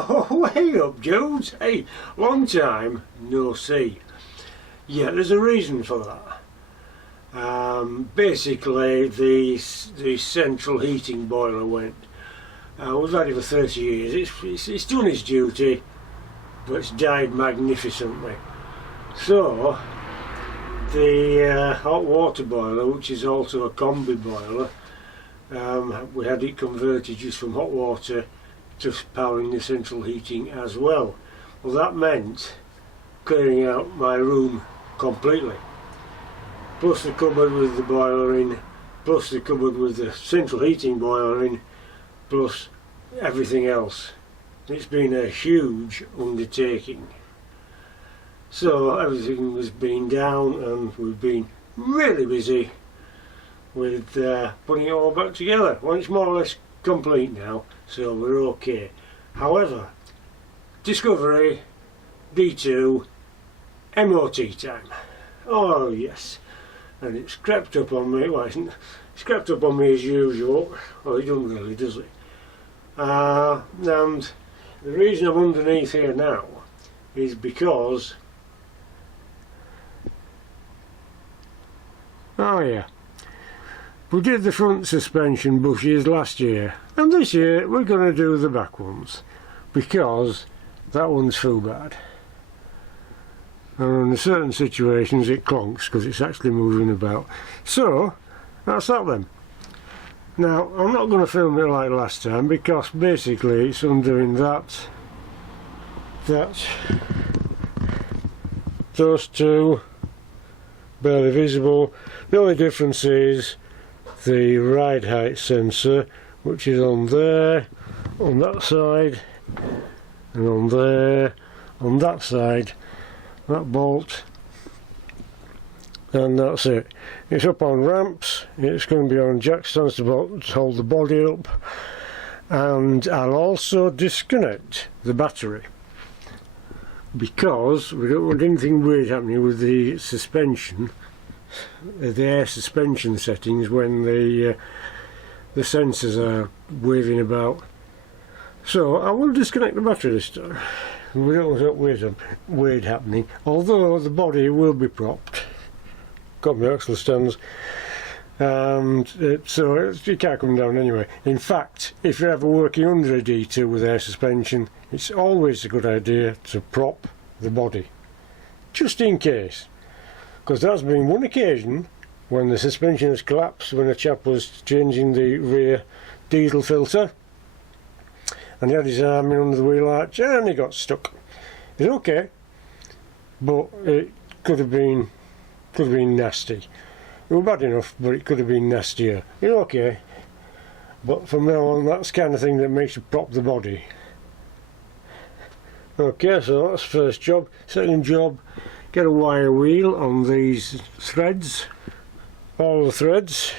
Oh, hey up, Jugs. Hey, long time no see. Yeah, there's a reason for that. Basically, the central heating boiler went. We've had it for 30 years. It's done its duty, but it's died magnificently. So, the hot water boiler, which is also a combi boiler, we had it converted just from hot water to powering the central heating as well. Well, that meant clearing out my room completely, plus the cupboard with the boiler in, plus the cupboard with the central heating boiler in, plus everything else. It's been a huge undertaking. So everything has been down and we've been really busy with putting it all back together. Well, it's more or less complete now, so we're okay. However, Discovery D2 MOT time. Oh yes, and it's crept up on me. Well, it's crept up on me as usual. Well, it doesn't really, does it? And the reason I'm underneath here now is because, oh yeah, we did the front suspension bushes last year, and this year we're going to do the back ones, because that one's too bad. And in certain situations it clonks because it's actually moving about. So that's that then. Now I'm not going to film it like last time, because basically it's undoing those two, barely visible. The only difference is the ride height sensor, which is on there, on that side, and on there, on that side, that bolt, and that's it. It's up on ramps, it's going to be on jack stands to hold the body up, and I'll also disconnect the battery, because we don't want anything weird happening with the suspension, the air suspension settings, when the sensors are waving about. So I will disconnect the battery this time. We don't want weird happening, although the body will be propped. Got my axle stands, and so it can't come down anyway. In fact, if you're ever working under a D2 with air suspension, it's always a good idea to prop the body, just in case. Because there's been one occasion when the suspension has collapsed when a chap was changing the rear diesel filter, and he had his arm in under the wheel arch and he got stuck. It's okay, but it could have been nasty. It was bad enough, but it could have been nastier. It's okay, but from now on that's the kind of thing that makes you prop the body. Okay, so that's the first job. Second job, get a wire wheel on these threads, all the threads.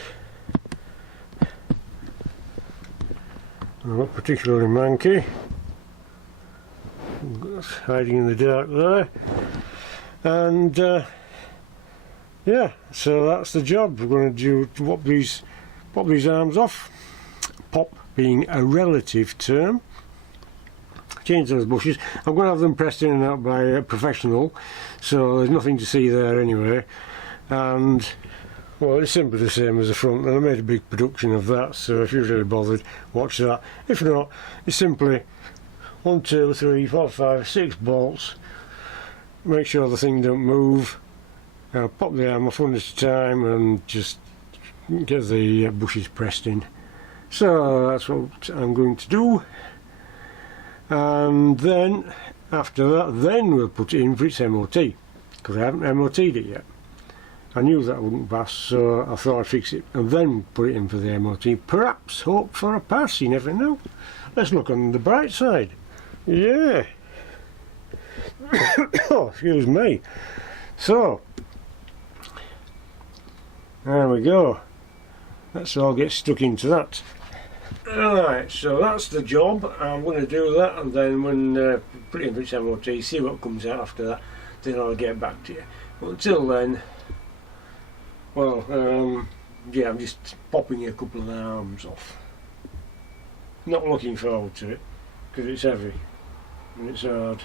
Not particularly manky, hiding in the dark there, and yeah, so that's the job. We're going to pop these arms off, pop being a relative term. Change those bushes. I'm going to have them pressed in and out by a professional, so there's nothing to see there anyway. And well, it's simply the same as the front, and I made a big production of that, so if you're really bothered, watch that. If not, it's simply 1, 2, 3, 4, 5, 6 bolts. Make sure the thing don't move. Pop the arm off one at a time and just get the bushes pressed in. So that's what I'm going to do. And then after that, then we'll put it in for its MOT, because I haven't MOT'd it yet. I knew that wouldn't pass, so I thought I'd fix it and then put it in for the MOT. Perhaps hope for a pass, you never know. Let's look on the bright side. Yeah. Oh, excuse me. So there we go. Let's all get stuck into that. Alright, so that's the job. I'm going to do that, and then when put it in for its MOT, see what comes out after that, then I'll get back to you. But until then, well, yeah, I'm just popping a couple of the arms off. Not looking forward to it, because it's heavy. and it's hard.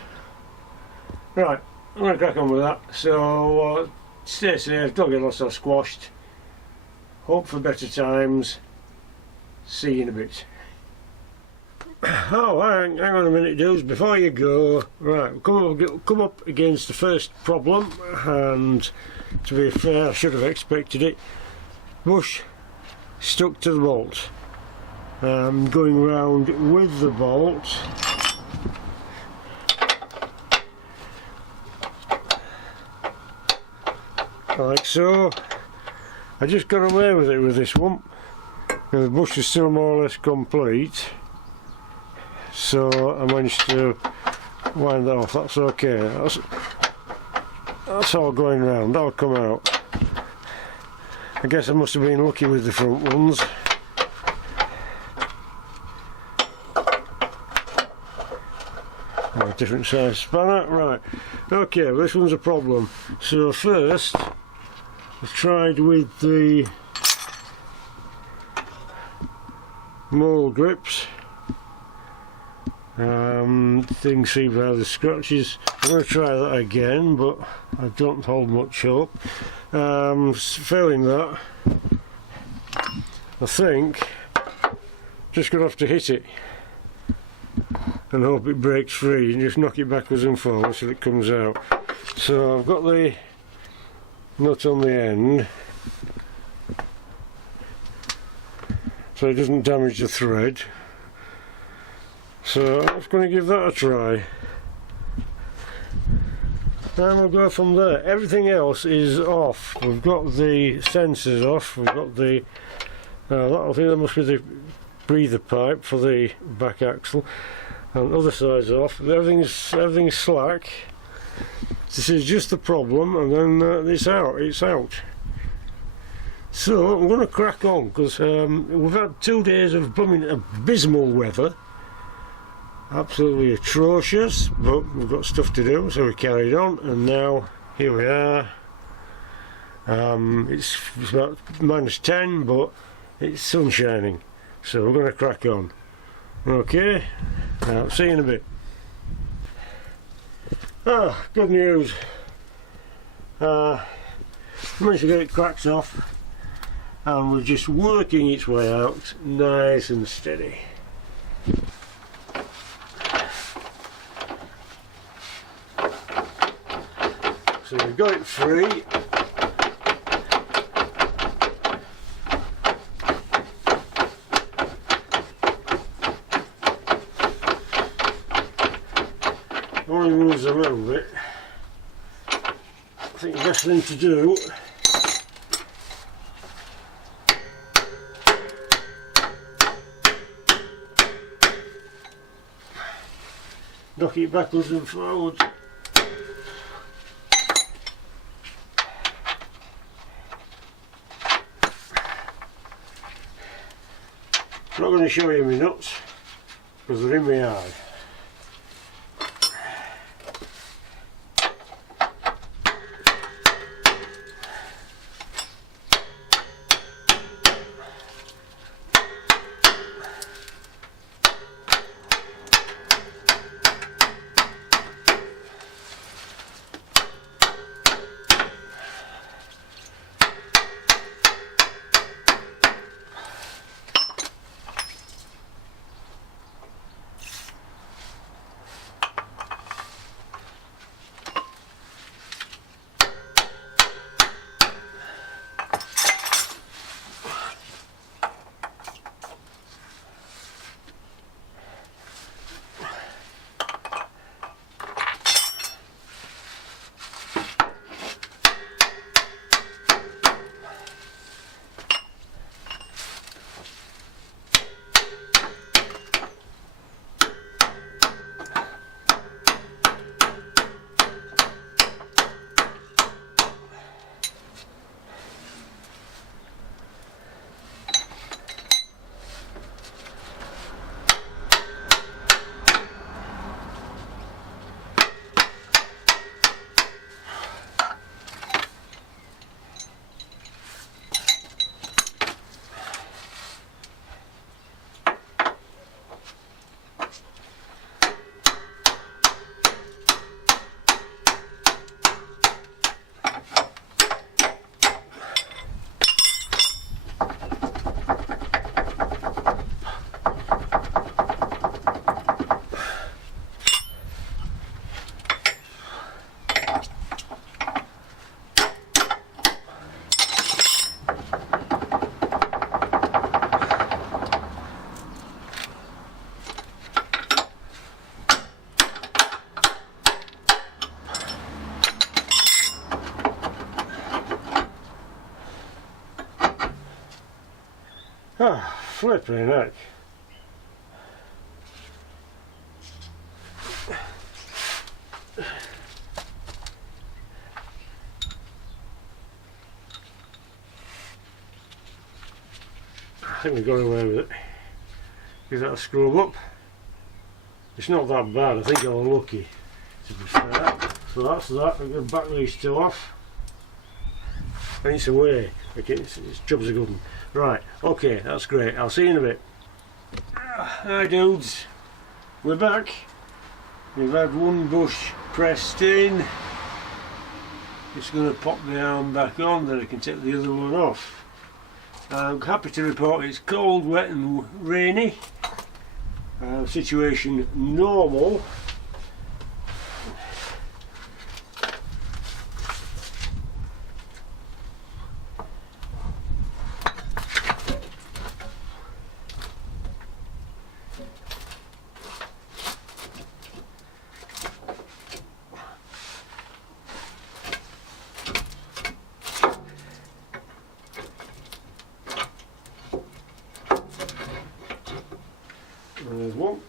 Right, I'm going to crack on with that. So stay safe, don't get lost or squashed. Hope for better times. See you in a bit. Oh, hang on a minute, dudes, before you go. Right, come up against the first problem, and to be fair, I should have expected it. Bush stuck to the bolt. Going round with the bolt. Like so. I just got away with it with this one. The bush is still more or less complete, so I managed to wind that off. That's okay. That's all going round. That'll come out. I guess I must have been lucky with the front ones. A different size spanner. Right. Okay, well, this one's a problem. So first, I tried with the mole grips. Things seem to have the scratches. I'm going to try that again, but I don't hold much hope. Failing that, I think just going to have to hit it and hope it breaks free and just knock it backwards and forwards till it comes out. So I've got the nut on the end so it doesn't damage the thread. So I'm just going to give that a try, and we'll go from there. Everything else is off. We've got the sensors off, we've got the I think that must be the breather pipe for the back axle, and the other side's off. Everything's slack. This is just the problem, and then it's out. So I'm going to crack on, because we've had 2 days of blooming abysmal weather. Absolutely atrocious, but we've got stuff to do, so we carried on, and now here we are. It's about -10, but it's sun shining, so we're going to crack on. Okay, I'll see you in a bit. Good news. Managed to get it cracked off, and we're just working its way out nice and steady. So we've got it free. Only moves a little bit. I think the best thing to do knock it backwards and forwards. I'm not going to show you my nuts because they're in my eye. Ah, flipping heck. I think we got away with it. Give that a scrub up. It's not that bad, I think I'm lucky, to be fair. So that's that. I'm going to back these two off. And it's away. Okay, it's job's a good one. Right, okay, that's great. I'll see you in a bit. Hi dudes, we're back. We've had one bush pressed in. Just going to pop the arm back on, then I can take the other one off. I'm happy to report it's cold, wet and rainy. Situation normal. And there's one.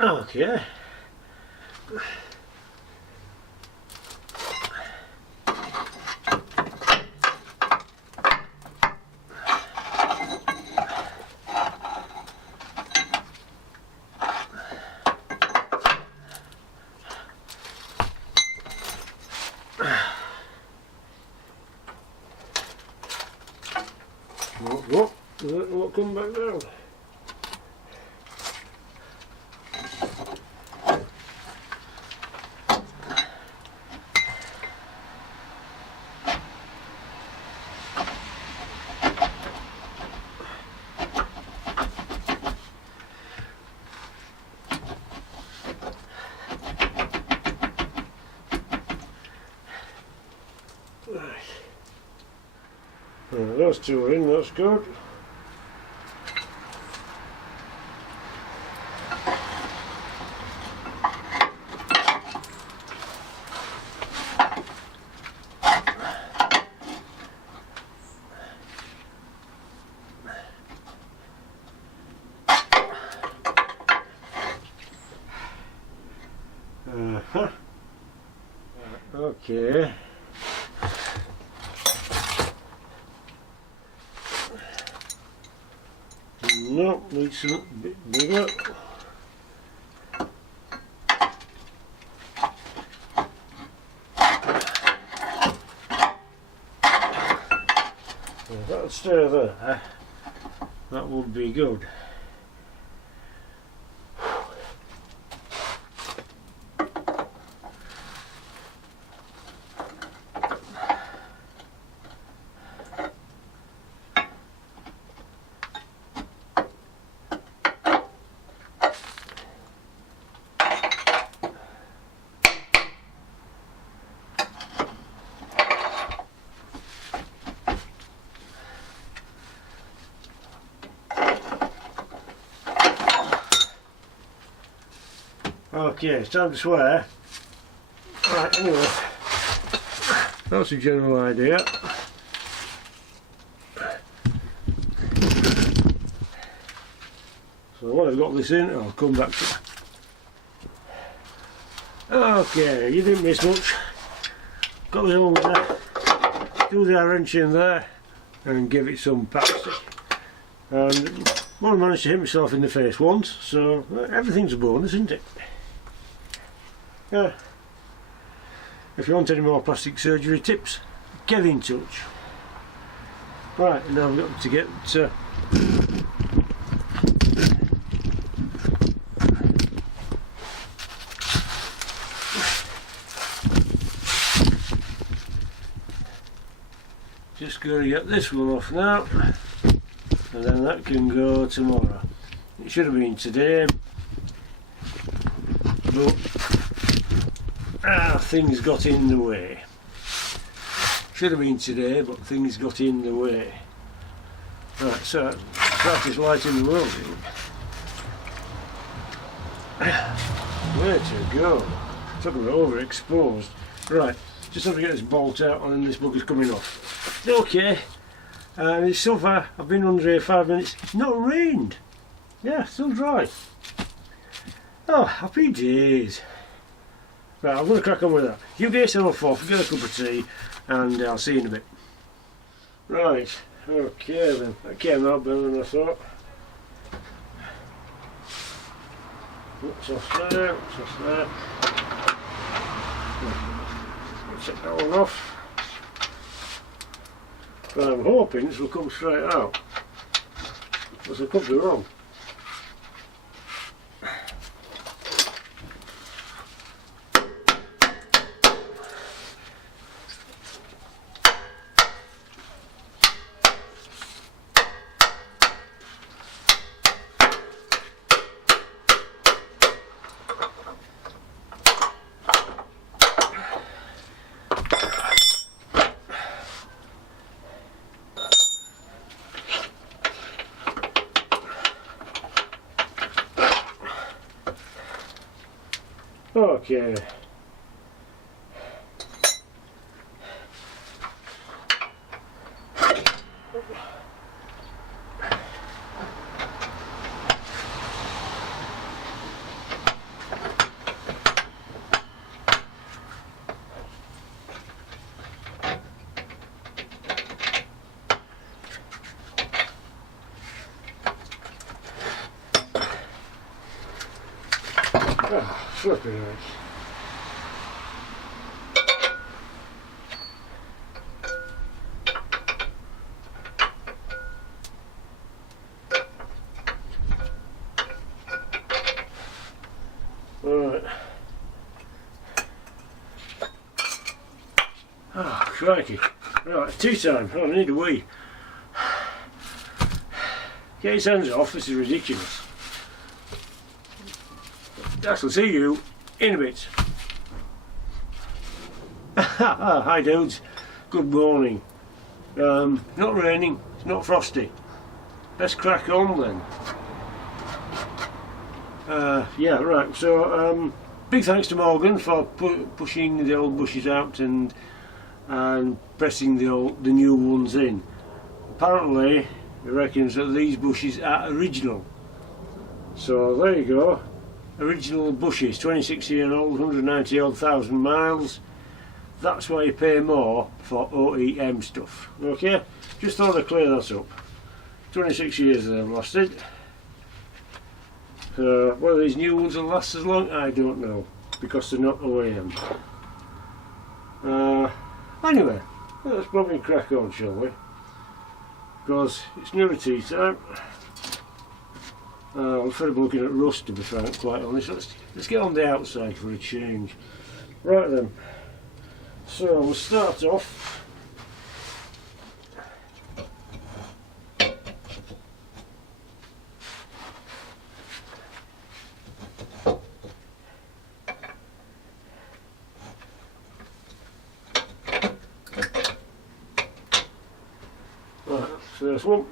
Okay. What come back down? Right, those two are in, that's good. Okay. No, needs a bit bigger. If that'll stay there, that would be good. Okay, it's time to swear. Right, anyway, that's a general idea. So when I've got this in, I'll come back to it. Okay, you didn't miss much. Got the hole there. do the wrench in there and give it some passage. And well, I managed to hit myself in the face once, so everything's a bonus, isn't it? Yeah. If you want any more plastic surgery tips, get in touch. Right, now I've got to get just going to get this one off now, and then that can go tomorrow. It should have been today, but things got in the way. Should have been today, but things got in the way. Right, so brightest light in the world. Where to go? Talking about overexposed. Right, just have to get this bolt out and then this bugger's coming off. Okay, so far I've been under here 5 minutes. It's not rained. Yeah, still dry. Oh, happy days. Right, I'm going to crack on with that. You get yourself off, get a cup of tea, and I'll see you in a bit. Right, okay then. That came out better than I thought. What's off there? What's off there? Take that one off. But I'm hoping this will come straight out. Because I could be wrong. Okay. Oh, flipping nice. Right. Oh, crikey. Right, it's tea time. Oh, I need a wee. Get his hands off, this is ridiculous. I shall see you in a bit. Hi dudes, good morning. Not raining, it's not frosty. Let's crack on then. Yeah, right, so big thanks to Morgan for pushing the old bushes out and pressing the new ones in. Apparently he reckons that these bushes are original. So there you go. Original bushes, 26-year-old, 190,000 miles. That's why you pay more for OEM stuff. Okay, just thought I'd clear that up. 26 years they've lasted. Whether these new ones will last as long, I don't know, because they're not OEM. Anyway, let's probably crack on, shall we? Because it's nearly tea time. I'm afraid I'm looking at rust, to be frank, quite honest. Let's get on the outside for a change. Right then, so we'll start off. Right, first one.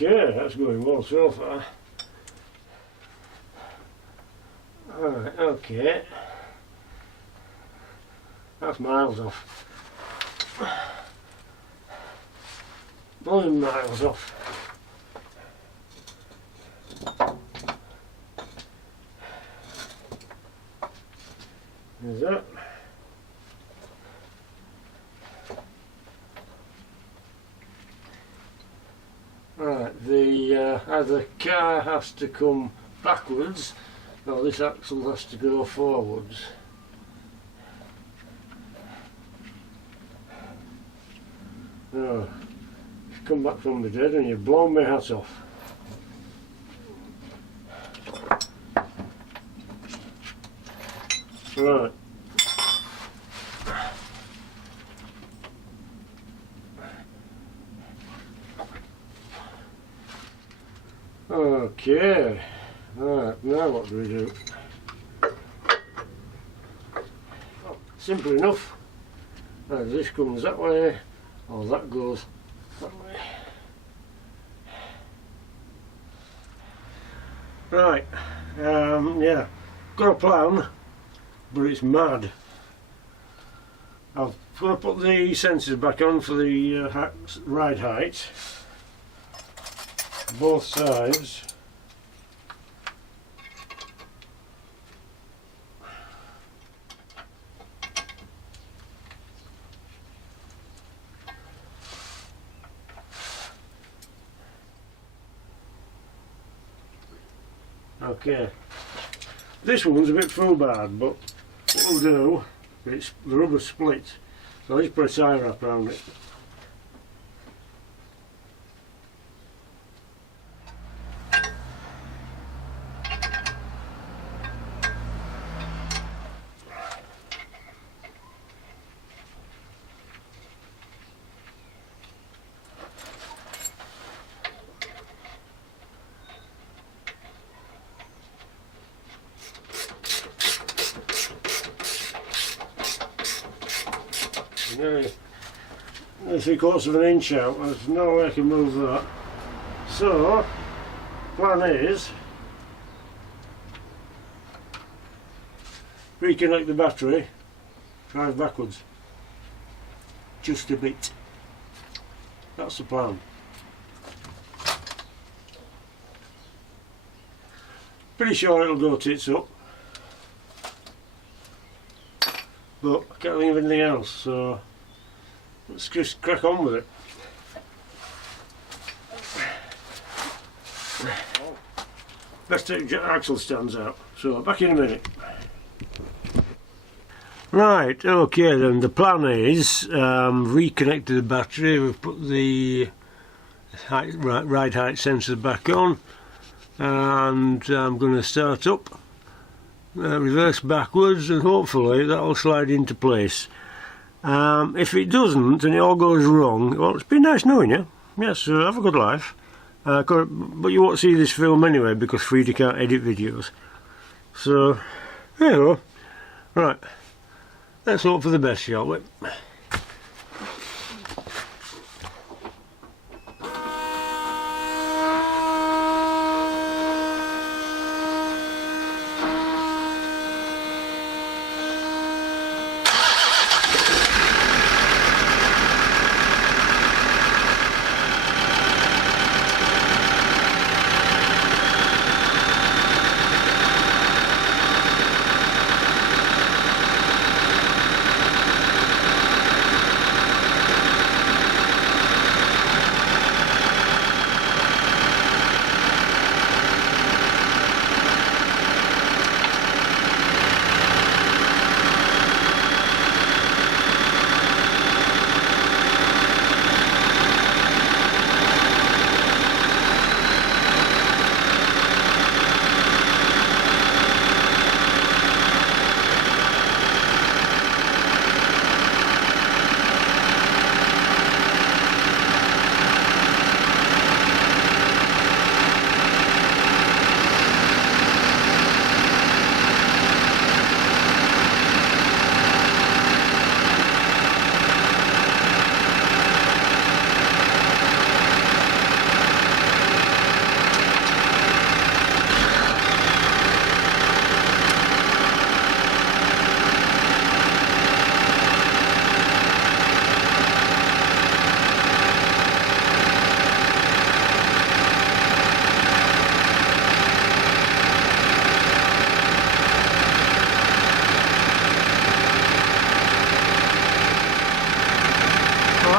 Okay, that's going well so far. Alright, okay. That's miles off. More than miles off. There's that. Right, the either car has to come backwards or this axle has to go forwards. Oh, you've come back from the dead and you've blown my hat off. Right. Okay. Right, now what do we do? Oh, simple enough. Now this comes that way, or that goes that way. Right, yeah, got a plan, but it's mad. I'm going to put the sensors back on for the ride height, both sides. Okay, this one's a bit full-barred, but what we'll do, it's the rubber split, so I'll just put a tie wrap around it. Nearly 3/4 of an inch out, there's no way I can move that. So, plan is reconnect the battery, drive backwards, just a bit. That's the plan. Pretty sure it'll go tits up, but I can't think of anything else, so let's just crack on with it. Best take axle stands out, so back in a minute. Right, okay then, the plan is reconnect the battery, we've put the ride height sensors back on, and I'm going to start up, reverse backwards, and hopefully that'll slide into place. If it doesn't and it all goes wrong, well, it's been nice knowing you. Yes, have a good life. But you won't see this film anyway because Frida can't edit videos. So, there you go. Right, let's hope for the best, shall we?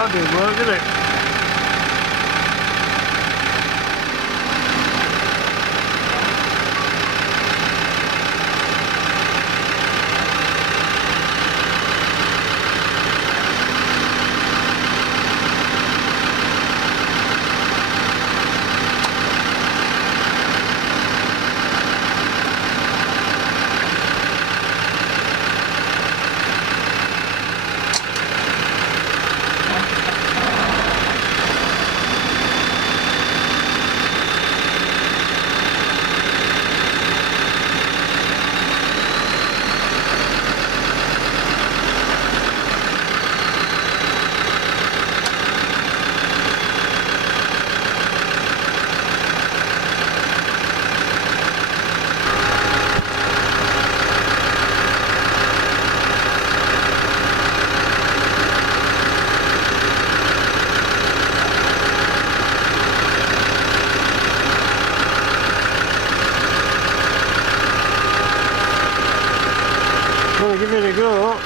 That didn't work, did it? Well, give it a go.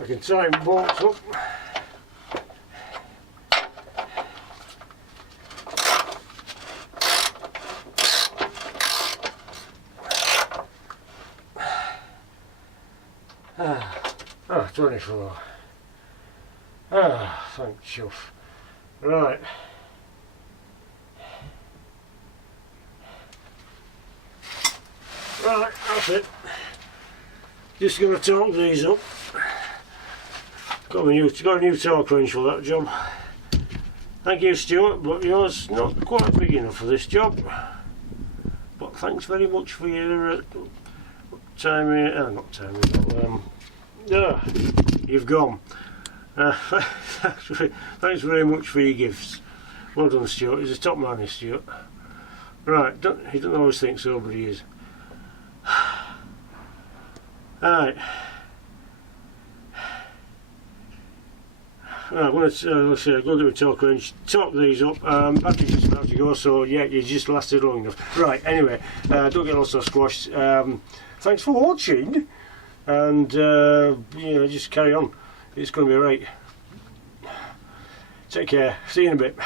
I can tighten bolts up. Ah, 24. Ah, thank chuff. Right. Right, that's it. Just going to torque these up. Got a new torque wrench for that job. Thank you, Stuart, but yours not quite big enough for this job. But thanks very much for your time here. Not time here, but you've gone. Thanks very much for your gifts. Well done, Stuart. He's a top man, is Stuart. Right, he doesn't always think so, but he is. Right. Right, I'm going to go do a torque wrench, torque these up. Battery's just about to go, so yeah, you just lasted long enough. Right, anyway, don't get lost or squashed. Thanks for watching, and just carry on. It's going to be right. Take care. See you in a bit.